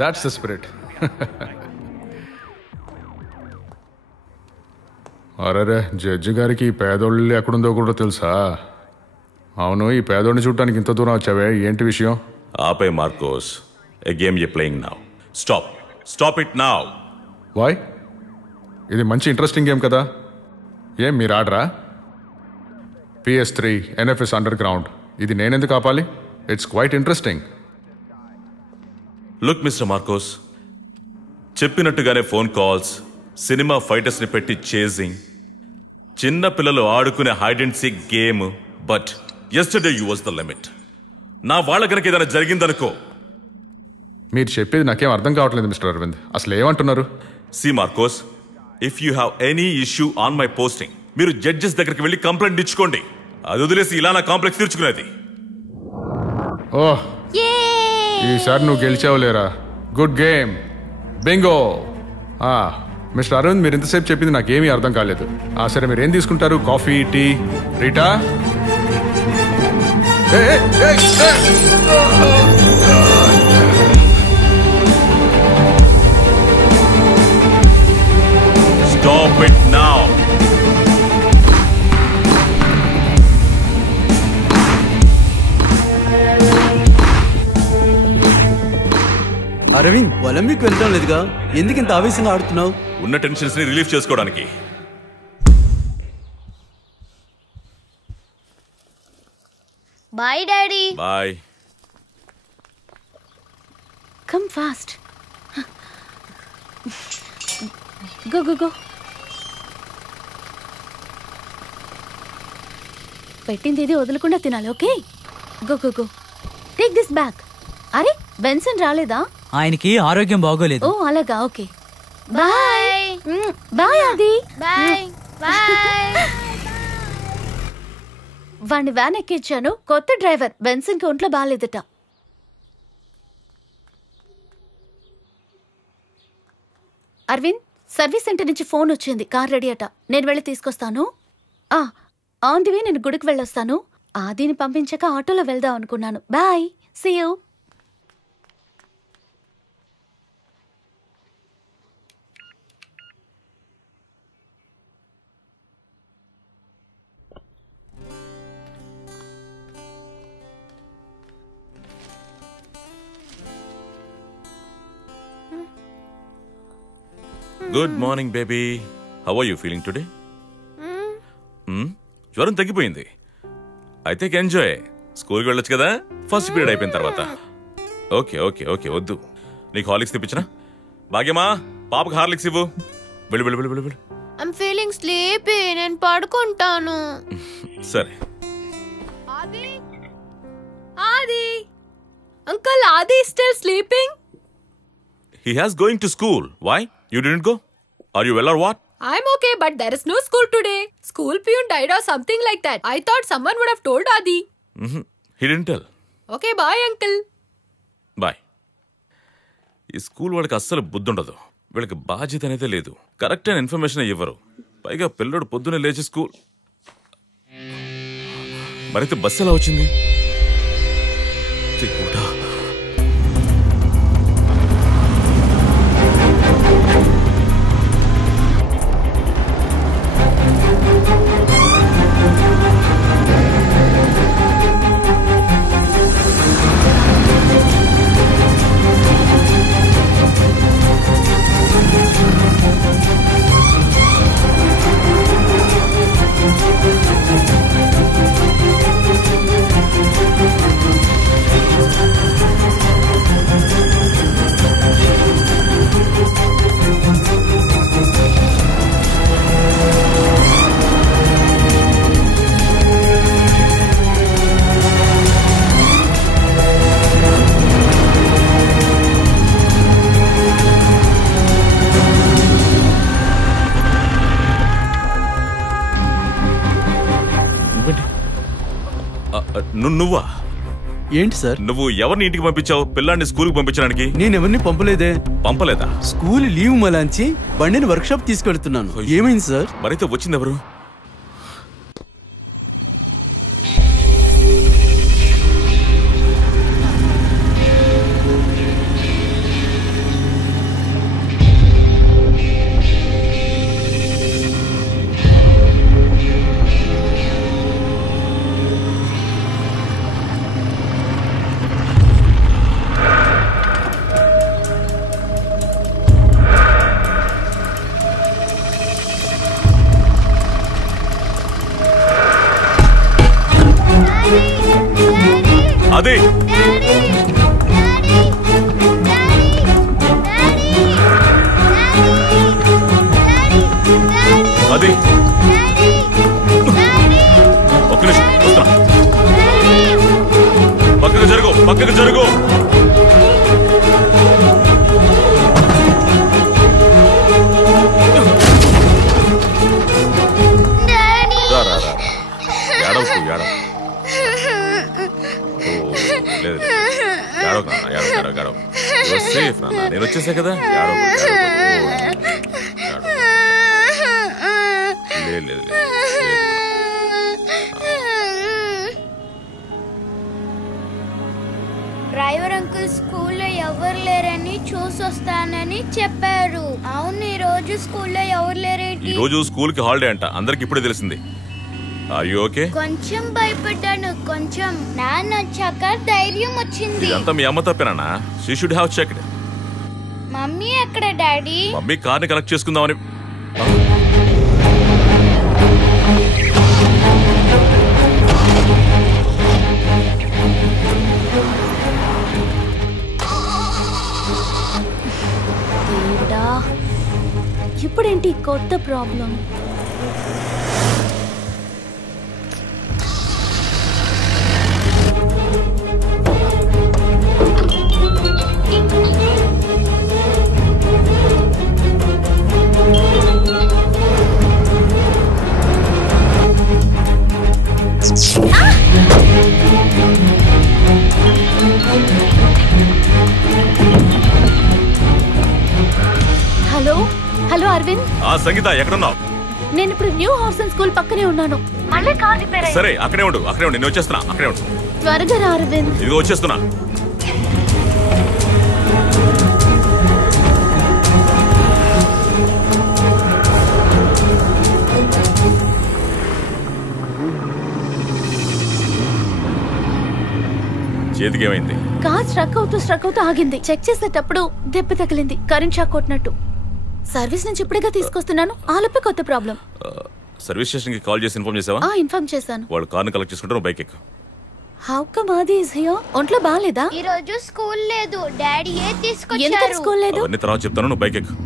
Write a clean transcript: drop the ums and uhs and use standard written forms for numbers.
That's the spirit. అరే judge గారికి ఈ పేదోళ్ళు ఎక్కడుందో కూడా తెలుసా? అవును, ఈ పేదోడిని చూడటానికి ఇంత దూరం వచ్చావే, ఏంటి విషయం? ఆపే మార్కోస్, ఏ game you playing now. Stop it now. Why? ఇది మంచి ఇంట్రెస్టింగ్ గేమ్ కదా, ఏం మీరు ఆడరా? PS3 NFS అండర్ గ్రౌండ్, ఇది నేనెందుకు ఆపాలి? It's quite interesting. Look mister Marcos, చెప్పినట్టుగానే ఫోన్ కాల్స్, సినిమా ఫైటర్స్ ని పెట్టి చేజింగ్, చిన్న పిల్లలు ఆడుకునే hide and seek game. But yesterday you was the limit. నా వాళ్ళ కనుక ఏదైనా జరిగిందనుకో. మీరు చెప్పేది నాకేం అర్థం కావట్లేదు మిస్టర్ అరవింద్, అసలు ఏమంటున్నారు? See Marcos, if you have any issue on my posting, మీరు జడ్జెస్ దగ్గరికి వెళ్ళి కంప్లైంట్ ఇచ్చుకోండి. అది వదిలేసి ఇలా నా కాంప్లెక్స్ తీర్చుకునేది. ఓహ్, ఈసారి నువ్వు గెలిచావులేరా. Good game, bingo. Mister Arvind, మీరు ఇంతసేపు చెప్పింది నాకేమీ అర్థం కాలేదు. సరే, మీరు ఏం తీసుకుంటారు? Coffee, tea? Rita? Stop it now. Arvind, Olympic వెళ్ళడం లేదుగా, ఎందుకు ఇంత ఆవేశంగా ఆడుతున్నావు? ఉన్న టెన్షన్స్ ని రిలీఫ్ చేసుకోవడానికి. Bye daddy. Bye. Come fast. Go go go. పెట్టింది ఇది వదలకుండా తినాలి, okay? Go go go. Take this back. అరే, బెన్సన్ రాలేదా? ఆయనకి ఆరోగ్యం బాగోలేదు. ఓ అలాగా, okay. Bye bye Adi. Bye bye. వాణ్ణి వ్యాన్ ఎక్కించాను, కొత్త డ్రైవర్, బెన్సన్ కి ఒంట్లో బాగాలేదట. అరవింద్, సర్వీస్ సెంటర్ నుంచి ఫోన్ వచ్చింది, కార్ రెడీ అట, నేను వెళ్ళి తీసుకొస్తాను. ఆన్ ది వే నేను గుడికి వెళ్ళొస్తాను. ఆదిని పంపించాక ఆటోలో వెళ్దాం అనుకున్నాను. Bye, see you. Good morning baby, how are you feeling today? జ్వరం తగ్గిపోయింది, అయితే ఎంజాయ్. స్కూల్కి వెళ్ళొచ్చు కదా, ఫస్ట్ పీరియడ్ అయిపోయిన తర్వాత. ఓకే ఓకే ఓకే, వద్దు. నీకు హార్లిక్స్ తెప్పించనా? భాగ్యమా, పాపకు హార్లిక్స్ ఇవ్వు. వెళ్ళు వెళ్ళు వెళ్ళు వెళ్ళు. ఐమ్ ఫీలింగ్ స్లీపీ, నేను పడుకుంటాను. సరే. ఆది, ఆది, అంకల్, ఆది is still sleeping? He has going to school. Why? You didn't go? Are you well or what? I'm okay, but there is no school today. School peon died or something like that. I thought someone would have told Adi. He didn't tell. Okay, bye uncle. Bye. ఈ school వాళ్ళకి అస్సలు బుద్ధి ఉండదు. వీళ్ళకి బాధ్యత అనేది లేదు, correct అయిన ఇన్ఫర్మేషన్ ఇవ్వరు. పైగా పిల్లడు పొద్దునే లేచి స్కూల్. మరైతే బస్సు ఎలా వచ్చింది? నువ్వా? ఏంటి సార్? నువ్వు ఎవరిని ఇంటికి పంపించావు పిల్లాన్ని స్కూల్కి పంపించడానికి? నేను ఎవరిని పంపలేదే. పంపలేదా? స్కూల్ లీవ్ మలాంచి బండిని వర్క్ షాప్ తీసుకెళ్తున్నాను. ఏమైంది సార్? మరైతే వచ్చింది ఎవరు? అది అది ఒక్క నిమిషం వస్తా. పక్కకు జరుగు, పక్కకు జరుగు. ఏడవకు, ఏడవ. లేదు ఏడవకు నాన్న, ఏడవ ఏడవ. సేఫ్ నాన్న, నేను వచ్చేసా కదా. ఏడవకు, లేదు లేదు లేదు. డ్రైవర్ అంకుల్ స్కూల్లో ఎవరు లేరని చూసొస్తానని చెప్పారు. అవును, ఈ రోజు స్కూల్లో ఎవరు లేరేంటి? ఈ రోజు స్కూల్ కి హాలిడే అంట, అందరికి ఇప్పుడే తెలిసింది. Are you okay? కొంచెం భయపడ్డాను, కొంచెం. నాన్న వచ్చాక ధైర్యం వచ్చింది. ఇదంతా మీ అమ్మ తప్పేనా? She should have checked. Mummy ఎక్కడ డాడీ? మమ్మీ కార్ని కలెక్ట్ చేసుకుందామని. ఇప్పుడేంటి కొత్త problem? Hello hello Arvind. Sangeetha ఎక్కడున్నావు? నేను ఇప్పుడు న్యూ హౌస్ అండ్ స్కూల్ పక్కనే ఉన్నాను. మళ్ళీ కార్ రిపేర్ అయ్యింది. సరే అక్కడే ఉండు, అక్కడే ఉండు, నేను వచ్చేస్తున్నా. అక్కడే ఉండు, త్వరగా రా అరవింద్. ఇదిగో వచ్చేస్తున్నా. చేతికి ఏమైంది? కార్ స్ట్రక్ అవుతూ ఆగింది. చెక్ చేసేటప్పుడు దెబ్బ తగిలింది, కరెంట్ షాక్ కొట్టినట్టు. సర్వీస్ నుంచి ఇప్పుడేగా తీసుకొస్తున్నాను. ఆలోపే కొత్త ప్రాబ్లం. సర్వీస్ స్టేషన్ కి కాల్ చేసి ఇన్ఫార్మ్ చేసావా? ఇన్ఫార్మ్ చేశాను. వాళ్ళు కార్ని కలెక్ట్ చేసుకుంటారు, బైక్ ఎక్కు. హౌ కమ్ ఆది ఇస్ హియర్? ఒంట్లో బాగాలేదా? ఈ రోజు స్కూల్ లేదు, డాడీయే తీసుకొచ్చారు. ఎందుకు స్కూల్ లేదు? అవన్నీ తర్వాత చెప్తాను, నువ్వు బైక్ ఎక్కు.